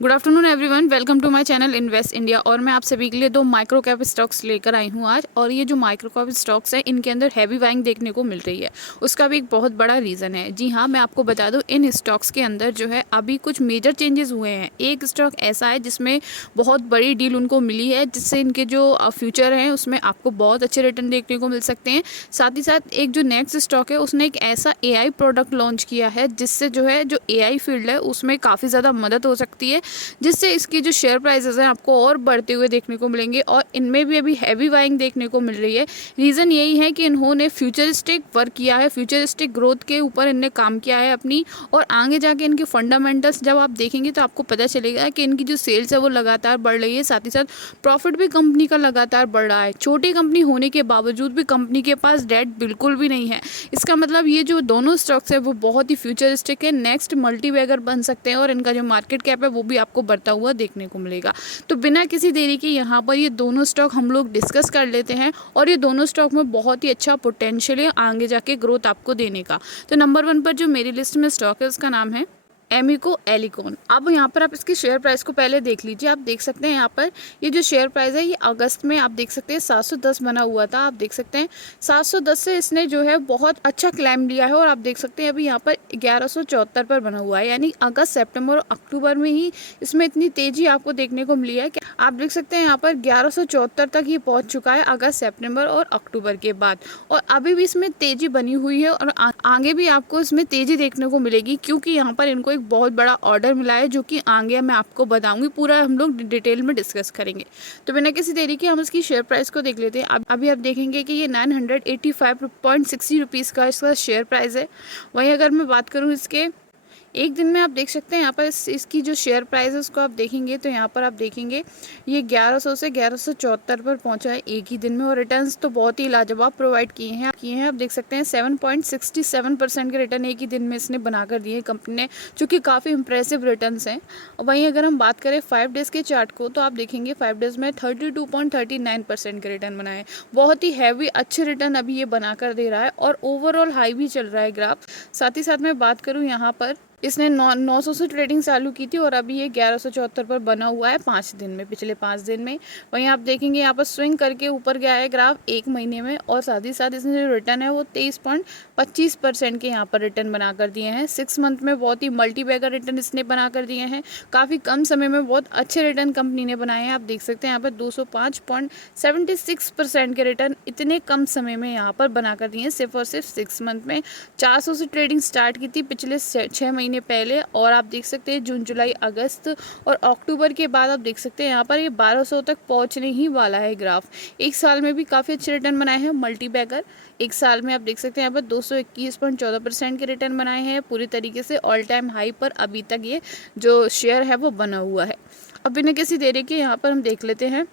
Good afternoon everyone, welcome to my channel invest India. और मैं आप सभी के लिए दो माइक्रो कैप स्टॉक्स लेकर आई हूँ आज। और ये जो माइक्रो कैप स्टॉक्स हैं इनके अंदर हैवी बाइंग देखने को मिल रही है। उसका भी एक बहुत बड़ा रीज़न है। जी हाँ, मैं आपको बता दूँ, इन स्टॉक्स के अंदर जो है अभी कुछ मेजर चेंजेस हुए हैं। एक स्टॉक ऐसा है जिसमें बहुत बड़ी डील उनको मिली है, जिससे इनके जो फ्यूचर हैं उसमें आपको बहुत अच्छे रिटर्न देखने को मिल सकते हैं। साथ ही साथ एक जो नेक्स्ट स्टॉक है उसने एक ऐसा AI प्रोडक्ट लॉन्च किया है जिससे जो है जो AI फील्ड है उसमें काफ़ी ज़्यादा मदद हो सकती है, जिससे इसकी जो शेयर प्राइसेस हैं आपको और बढ़ते हुए देखने को मिलेंगे। और इनमें भी अभी हैवी बाइंग देखने को मिल रही है। रीज़न यही है कि इन्होंने फ्यूचरिस्टिक वर्क किया है, फ्यूचरिस्टिक ग्रोथ के ऊपर इनने काम किया है अपनी। और आगे जाके इनके फंडामेंटल्स जब आप देखेंगे तो आपको पता चलेगा कि इनकी जो सेल्स है वो लगातार बढ़ रही है। साथ ही साथ प्रॉफिट भी कंपनी का लगातार बढ़ रहा है। छोटी कंपनी होने के बावजूद भी कंपनी के पास डेट बिल्कुल भी नहीं है। इसका मतलब ये जो दोनों स्टॉक्स है वो बहुत ही फ्यूचरिस्टिक है, नेक्स्ट मल्टीबैगर बन सकते हैं। और इनका जो मार्केट कैप है वो भी आपको बढ़ता हुआ देखने को मिलेगा। तो बिना किसी देरी के यहाँ पर ये दोनों स्टॉक हम लोग डिस्कस कर लेते हैं। और ये दोनों स्टॉक में बहुत ही अच्छा पोटेंशियल है आगे जाके ग्रोथ आपको देने का। तो नंबर 1 पर जो मेरी लिस्ट में स्टॉक है उसका नाम है एमिको एलिकॉन। अब यहाँ पर आप इसकी शेयर प्राइस को पहले देख लीजिए। आप देख सकते हैं यहाँ पर ये जो शेयर प्राइस है ये अगस्त में आप देख सकते हैं 710 बना हुआ था। आप देख सकते हैं 710 से इसने जो है बहुत अच्छा क्लाइम लिया है। और आप देख सकते हैं अभी यहाँ पर 1174 पर बना हुआ है। यानी अगस्त, सितंबर और अक्टूबर में ही इसमें इतनी तेजी आपको देखने को मिली है कि आप देख सकते हैं यहाँ पर 1174 तक ये पहुँच चुका है अगस्त, सितंबर और अक्टूबर के बाद। और अभी भी इसमें तेजी बनी हुई है और आगे भी आपको इसमें तेजी देखने को मिलेगी, क्योंकि यहाँ पर इनको एक बहुत बड़ा ऑर्डर मिला है जो कि आगे मैं आपको बताऊंगी। पूरा हम लोग डिटेल में डिस्कस करेंगे। तो बिना किसी देरी के हम इसकी शेयर प्राइस को देख लेते हैं। अभी आप देखेंगे कि ये 985.60 रुपीज़ का इसका शेयर प्राइस है। वहीं अगर मैं बात करूँ इसके एक दिन में, आप देख सकते हैं यहाँ पर इसकी जो शेयर प्राइस है उसको आप देखेंगे तो यहाँ पर आप देखेंगे ये 1100 से 1174 पर पहुंचा है एक ही दिन में। और रिटर्न्स तो बहुत ही लाजवाब प्रोवाइड किए हैं। आप देख सकते हैं 7.67% के रिटर्न एक ही दिन में इसने बनाकर दिए कंपनी ने, जो कि काफ़ी इंप्रेसिव रिटर्न्स हैं। वहीं अगर हम बात करें 5 डेज़ के चार्ट को तो आप देखेंगे 5 डेज़ में 32.39% के रिटर्न बनाए। बहुत ही हैवी अच्छे रिटर्न अभी ये बनाकर दे रहा है और ओवरऑल हाई भी चल रहा है ग्राफ। साथ ही साथ मैं बात करूँ यहाँ पर इसने 900 से ट्रेडिंग चालू की थी और अभी ये 1174 पर बना हुआ है 5 दिन में, पिछले 5 दिन में। वहीं आप देखेंगे यहाँ पर स्विंग करके ऊपर गया है ग्राफ एक महीने में। और साथ ही साथ इसने जो रिटर्न है वो 23.25% के यहाँ पर रिटर्न बना कर दिए हैं। 6 मंथ में बहुत ही मल्टीबैगर रिटर्न इसने बना कर दिए हैं। काफ़ी कम समय में बहुत अच्छे रिटर्न कंपनी ने बनाए हैं। आप देख सकते हैं यहाँ पर 205.76% के रिटर्न इतने कम समय में यहाँ पर बना कर दिए हैं, सिर्फ और सिर्फ 6 मंथ में। 400 से ट्रेडिंग स्टार्ट की थी पिछले 6 महीने पहले। और आप देख सकते हैं जून, जुलाई, अगस्त और अक्टूबर के बाद आप देख सकते हैं यहाँ पर ये 1200 तक पहुँचने ही वाला है ग्राफ। एक साल में भी काफ़ी अच्छे रिटर्न बनाए हैं मल्टीबैगर। एक साल में आप देख सकते हैं यहाँ पर 221.14% के रिटर्न बनाए हैं। पूरी तरीके से ऑल टाइम हाई पर अभी तक ये जो शेयर है वो बना हुआ है। अब बिना किसी देरी के यहाँ पर हम देख लेते हैं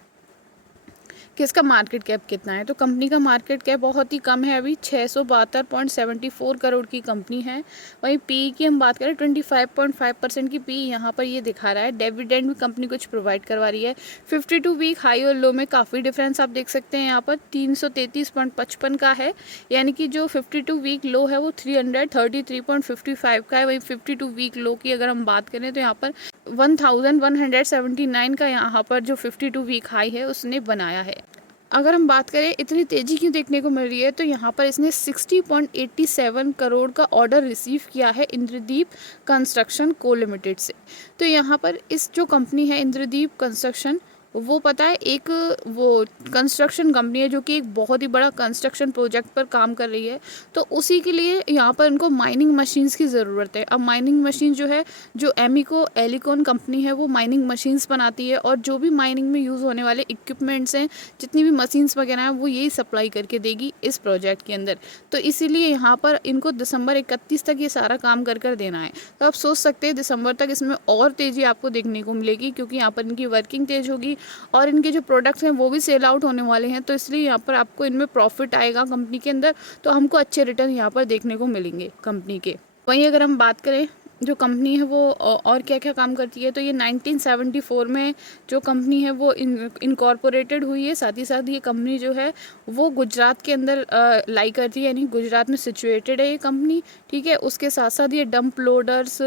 कि इसका मार्केट कैप कितना है। तो कंपनी का मार्केट कैप बहुत ही कम है, अभी 672.74 करोड़ की कंपनी है। वहीं पी की हम बात करें 25.5% की पी यहाँ पर ये दिखा रहा है। डिविडेंड भी कंपनी कुछ प्रोवाइड करवा रही है। 52 वीक हाई और लो में काफ़ी डिफरेंस आप देख सकते हैं। यहाँ पर 333.55 का है, यानी कि जो 52 वीक लो है वो 333.55 का है। वहीं 52 वीक लो की अगर हम बात करें तो यहाँ पर 1179 का यहाँ पर जो 52 वीक हाई है उसने बनाया है। अगर हम बात करें इतनी तेज़ी क्यों देखने को मिल रही है, तो यहाँ पर इसने 60.87 करोड़ का ऑर्डर रिसीव किया है इंद्रदीप कंस्ट्रक्शन को लिमिटेड से। तो यहाँ पर इस जो कंपनी है इंद्रदीप कंस्ट्रक्शन, वो पता है एक वो कंस्ट्रक्शन कंपनी है जो कि एक बहुत ही बड़ा कंस्ट्रक्शन प्रोजेक्ट पर काम कर रही है। तो उसी के लिए यहाँ पर इनको माइनिंग मशीन्स की ज़रूरत है। अब माइनिंग मशीन जो है, जो एमिको एलिकॉन कंपनी है वो माइनिंग मशीन्स बनाती है। और जो भी माइनिंग में यूज़ होने वाले इक्विपमेंट्स हैं, जितनी भी मशीन्स वगैरह हैं, वो यही सप्लाई करके देगी इस प्रोजेक्ट के अंदर। तो इसीलिए यहाँ पर इनको दिसंबर 31 तक ये सारा काम कर कर देना है। तो आप सोच सकते हैं दिसंबर तक इसमें और तेज़ी आपको देखने को मिलेगी, क्योंकि यहाँ पर इनकी वर्किंग तेज़ होगी और इनके जो प्रोडक्ट्स हैं वो भी सेल आउट होने वाले हैं। तो इसलिए यहाँ पर आपको इनमें प्रॉफिट आएगा कंपनी के अंदर, तो हमको अच्छे रिटर्न यहाँ पर देखने को मिलेंगे कंपनी के। वहीं अगर हम बात करें जो कंपनी है वो और क्या क्या काम करती है, तो ये 1974 में जो कंपनी है वो इनकॉर्पोरेटेड हुई है। साथ ही साथ ये कंपनी जो है वो गुजरात के अंदर लाई करती है, यानी गुजरात में सिचुएटेड है ये कंपनी, ठीक है। उसके साथ साथ ये dump loaders,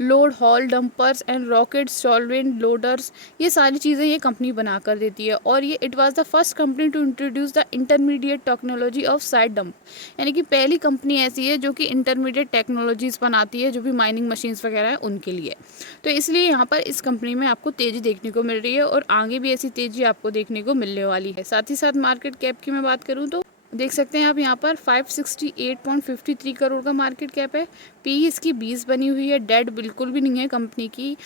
load hall dumpers and rocket solvent loaders, ये सारी चीज़ें ये कंपनी बना कर देती है। और ये it was the first company to introduce the intermediate technology of side dump, यानी कि पहली कंपनी ऐसी है जो कि इंटरमीडिएट टेक्नोलॉजीज़ बनाती है, जो भी माइनिंग मशीन्स वगैरह है उनके लिए। तो इसलिए यहाँ पर इस कंपनी में आपको तेज़ी देखने को मिल रही है और आगे भी ऐसी तेज़ी आपको देखने को मिलने वाली है। साथ ही साथ मार्केट कैप की मैं बात करूँ तो देख सकते हैं आप यहाँ पर 568.53 करोड़ का मार्केट कैप है। पी इसकी 20 बनी हुई है। डेट बिल्कुल भी नहीं है कंपनी की,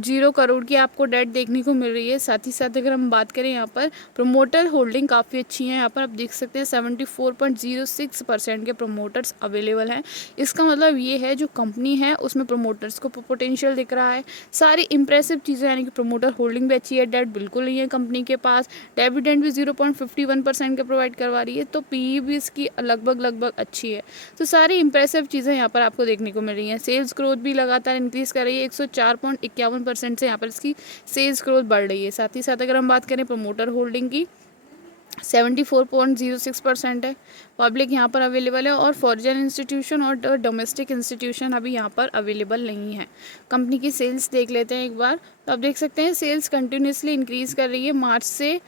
0 करोड़ की आपको डेट देखने को मिल रही है। साथ ही साथ अगर हम बात करें यहाँ पर प्रमोटर होल्डिंग काफ़ी अच्छी है। यहाँ पर आप देख सकते हैं 74.06% के प्रमोटर्स अवेलेबल हैं। इसका मतलब ये है जो कंपनी है उसमें प्रमोटर्स को पोटेंशियल दिख रहा है। सारी इंप्रेसिव चीज़ें, यानी कि प्रमोटर होल्डिंग भी अच्छी है, डेट बिल्कुल नहीं है कंपनी के पास, डिविडेंड भी 0.51% का प्रोवाइड करवा रही है, तो पीई भी इसकी लगभग अच्छी है। तो सारी इंप्रेसिव चीज़ें यहाँ पर आपको देखने को मिल रही हैं। सेल्स ग्रोथ भी लगातार इंक्रीज कर रही है, 104.51% से यहाँ पर इसकी सेल्स ग्रोथ बढ़ रही है। साथ ही साथ अगर हम बात करें प्रमोटर होल्डिंग की, 74.06% है। पब्लिक यहाँ पर अवेलेबल है और फॉरेन इंस्टीट्यूशन और डोमेस्टिक इंस्टीट्यूशन अभी यहाँ पर अवेलेबल नहीं है। कंपनी की सेल्स देख लेते हैं एक बार, तो आप देख सकते हैं सेल्स कंटिन्यूसली इंक्रीज़ कर रही है। मार्च से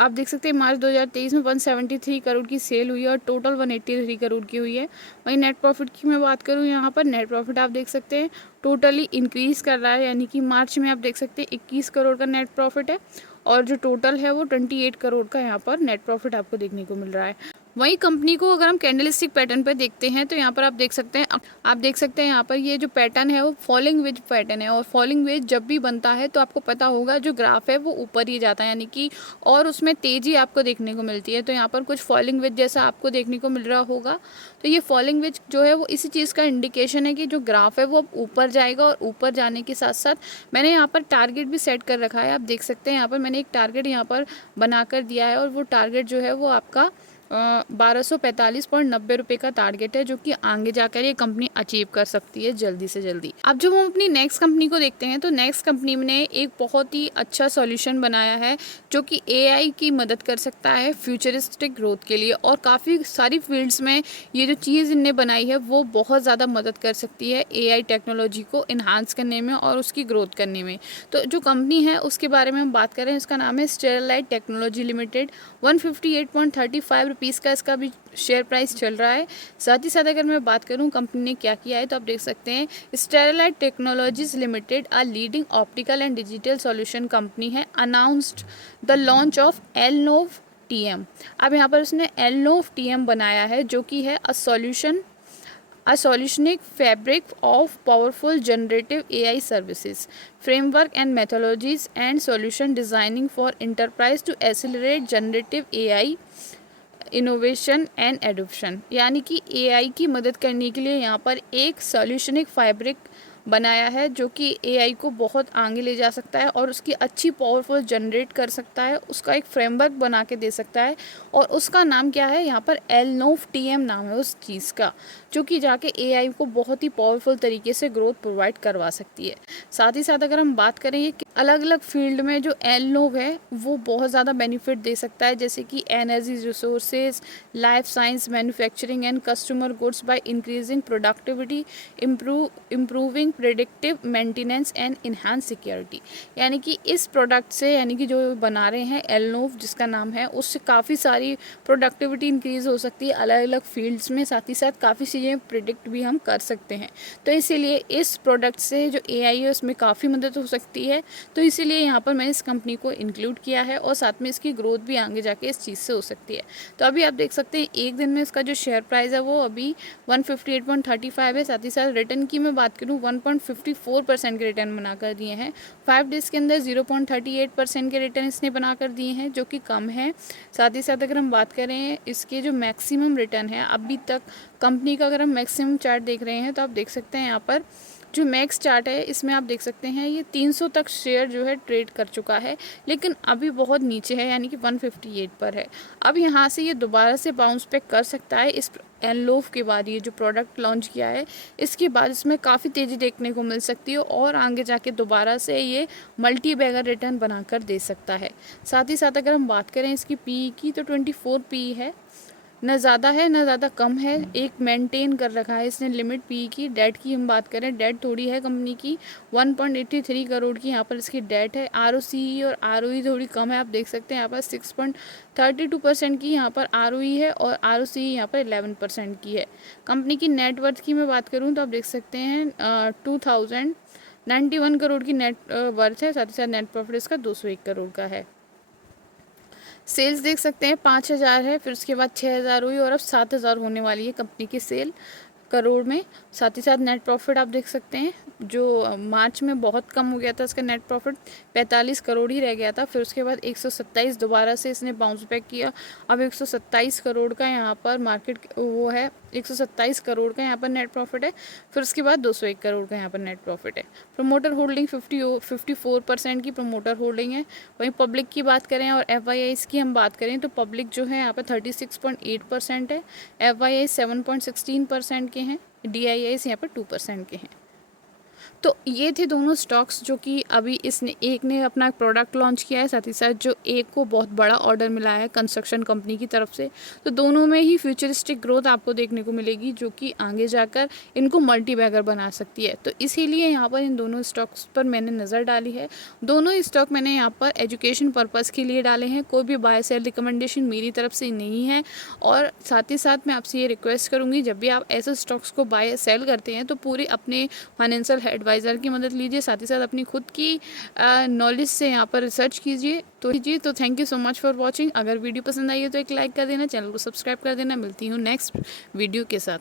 आप देख सकते हैं मार्च 2023 में 173 करोड़ की सेल हुई है और टोटल 183 करोड़ की हुई है। वहीं नेट प्रॉफिट की मैं बात करूँ, यहाँ पर नेट प्रॉफिट आप देख सकते हैं टोटली इंक्रीज़ कर रहा है, यानी कि मार्च में आप देख सकते हैं 21 करोड़ का नेट प्रॉफिट है और जो टोटल है वो 28 करोड़ का यहाँ पर नेट प्रॉफिट आपको देखने को मिल रहा है। वहीं कंपनी को अगर हम कैंडलस्टिक पैटर्न पर देखते हैं तो यहाँ पर आप देख सकते हैं यहाँ पर ये जो पैटर्न है वो फॉलिंग वेज पैटर्न है। और फॉलिंग वेज जब भी बनता है तो आपको पता होगा जो ग्राफ है वो ऊपर ही जाता है, यानी कि और उसमें तेज़ी आपको देखने को मिलती है। तो यहाँ पर कुछ फॉलिंग वेज जैसा आपको देखने को मिल रहा होगा। तो ये फॉलिंग वेज जो है वो इसी चीज़ का इंडिकेशन है कि जो ग्राफ है वो अब ऊपर जाएगा। और ऊपर जाने के साथ साथ मैंने यहाँ पर टारगेट भी सेट कर रखा है। आप देख सकते हैं यहाँ पर मैंने एक टारगेट यहाँ पर बना कर दिया है और वो टारगेट जो है वो आपका 1245.90 रुपये का टारगेट है, जो कि आगे जाकर ये कंपनी अचीव कर सकती है जल्दी से जल्दी। अब जब हम अपनी नेक्स्ट कंपनी को देखते हैं तो नेक्स्ट कंपनी ने एक बहुत ही अच्छा सॉल्यूशन बनाया है जो कि एआई की मदद कर सकता है फ्यूचरिस्टिक ग्रोथ के लिए। और काफ़ी सारी फील्ड्स में ये जो चीज़ इनने बनाई है वो बहुत ज़्यादा मदद कर सकती है एआई टेक्नोलॉजी को इन्हांस करने में और उसकी ग्रोथ करने में। तो जो कंपनी है उसके बारे में हम बात करें, इसका नाम है स्टेरलाइट टेक्नोलॉजी लिमिटेड। 158.35 रुपीज़ का इसका भी शेयर प्राइस चल रहा है। साथ ही साथ अगर मैं बात करूं कंपनी ने क्या किया है तो आप देख सकते हैं Sterlite technologies limited a leading optical and digital solution company है अनाउंस्ड द लॉन्च ऑफ एलनोव टीएम। अब यहाँ पर उसने एलनोव टीएम बनाया है जो कि है a solutioning fabric of powerful generative AI services, framework and methodologies and solution designing for enterprise to accelerate generative AI innovation and adoption, यानी कि एआई की मदद करने के लिए यहाँ पर एक सॉल्यूशनिक फैब्रिक बनाया है जो कि एआई को बहुत आगे ले जा सकता है और उसकी अच्छी पावरफुल जनरेट कर सकता है, उसका एक फ्रेमवर्क बना के दे सकता है। और उसका नाम क्या है, यहाँ पर एलनोव टीएम नाम है उस चीज़ का, जो कि जाके एआई को बहुत ही पावरफुल तरीके से ग्रोथ प्रोवाइड करवा सकती है। साथ ही साथ अगर हम बात करें ये अलग अलग फील्ड में जो एलनोव है वो बहुत ज़्यादा बेनिफिट दे सकता है, जैसे कि energy resources, life science, manufacturing and customer goods by increasing productivity, improving predictive maintenance and enhance security. यानी कि इस प्रोडक्ट से, यानी कि जो बना रहे हैं एलनोव जिसका नाम है, उससे काफ़ी सारी प्रोडक्टिविटी इंक्रीज़ हो सकती है अलग अलग फील्ड्स में। साथ ही साथ काफ़ी चीज़ें प्रिडिक्ट भी हम कर सकते हैं। तो इसीलिए इस प्रोडक्ट से जो एआई है उसमें काफ़ी मदद हो सकती है। तो इसीलिए यहाँ पर मैंने इस कंपनी को इंक्लूड किया है और साथ में इसकी ग्रोथ भी आगे जाके इस चीज़ से हो सकती है। तो अभी आप देख सकते हैं एक दिन में इसका जो शेयर प्राइस है वो अभी 158.35 है। साथ ही साथ रिटर्न की मैं बात करूँ 1.54% के रिटर्न बना कर दिए हैं। 5 डेज़ के अंदर 0.38% के रिटर्न इसने बना कर दिए हैं, जो कि कम है। साथ ही साथ अगर हम बात करें इसके जो मैक्सिमम रिटर्न है अभी तक कंपनी का, अगर हम मैक्सिमम चार्ट देख रहे हैं तो आप देख सकते हैं यहाँ पर जो मैक्स चार्ट है इसमें आप देख सकते हैं ये 300 तक शेयर जो है ट्रेड कर चुका है, लेकिन अभी बहुत नीचे है, यानी कि 158 पर है। अब यहाँ से ये दोबारा से बाउंस बैक कर सकता है। एनलोफ के बाद ये जो प्रोडक्ट लॉन्च किया है, इसके बाद इसमें काफ़ी तेज़ी देखने को मिल सकती है और आगे जाके दोबारा से ये मल्टी बैगर रिटर्न बनाकर दे सकता है। साथ ही साथ अगर हम बात करें इसकी पी की, तो 24 पी है, ना ज़्यादा है ना ज़्यादा कम है, एक मेंटेन कर रखा है इसने लिमिट पी की। डेट की हम बात करें, डेट थोड़ी है कंपनी की, 1.83 करोड़ की यहाँ पर इसकी डेट है। आरओसीई और आरओई थोड़ी कम है, आप देख सकते हैं यहाँ पर 6.32% की यहाँ पर आरओई है और आरओसीई यहाँ पर 11% की है। कंपनी की नेटवर्थ की मैं बात करूँ तो आप देख सकते हैं 2091 करोड़ की नेट वर्थ है। साथ ही साथ नेट प्रॉफिट इसका 201 करोड़ का है। सेल्स देख सकते हैं 5,000 है, फिर उसके बाद 6,000 हुई और अब 7,000 होने वाली है कंपनी की सेल करोड़ में। साथ ही साथ नेट प्रॉफिट आप देख सकते हैं, जो मार्च में बहुत कम हो गया था इसका नेट प्रॉफिट, 45 करोड़ ही रह गया था। फिर उसके बाद 127 दोबारा से इसने बाउंस बैक किया, अब 127 करोड़ का यहाँ पर मार्केट वो है, 127 करोड़ का यहाँ पर नेट प्रॉफिट है। फिर उसके बाद 201 करोड़ का यहाँ पर नेट प्रॉफिट है। प्रमोटर होल्डिंग 54% की प्रमोटर होल्डिंग है। वहीं पब्लिक की बात करें और FIIs की हम बात करें तो पब्लिक जो है यहाँ पर 36.8% है, FII 7.16% के हैं, DIIs यहाँ पर 2% के हैं। तो ये थे दोनों स्टॉक्स जो कि अभी इसने एक ने अपना प्रोडक्ट लॉन्च किया है, साथ ही साथ जो एक को बहुत बड़ा ऑर्डर मिला है कंस्ट्रक्शन कंपनी की तरफ से। तो दोनों में ही फ्यूचरिस्टिक ग्रोथ आपको देखने को मिलेगी जो कि आगे जाकर इनको मल्टी बैगर बना सकती है। तो इसीलिए यहाँ पर इन दोनों स्टॉक्स पर मैंने नज़र डाली है। दोनों स्टॉक मैंने यहाँ पर एजुकेशन पर्पज़ के लिए डाले हैं, कोई भी बाय सेल रिकमेंडेशन मेरी तरफ से नहीं है। और साथ ही साथ मैं आपसे ये रिक्वेस्ट करूँगी, जब भी आप ऐसे स्टॉक्स को बाय सेल करते हैं तो पूरी अपने फाइनेंशियल एडवाइज़र की मदद लीजिए, साथ ही साथ अपनी खुद की नॉलेज से यहाँ पर रिसर्च कीजिए। तो thank you so much for watching. अगर वीडियो पसंद आई है तो एक लाइक कर देना, चैनल को सब्सक्राइब कर देना। मिलती हूँ नेक्स्ट वीडियो के साथ।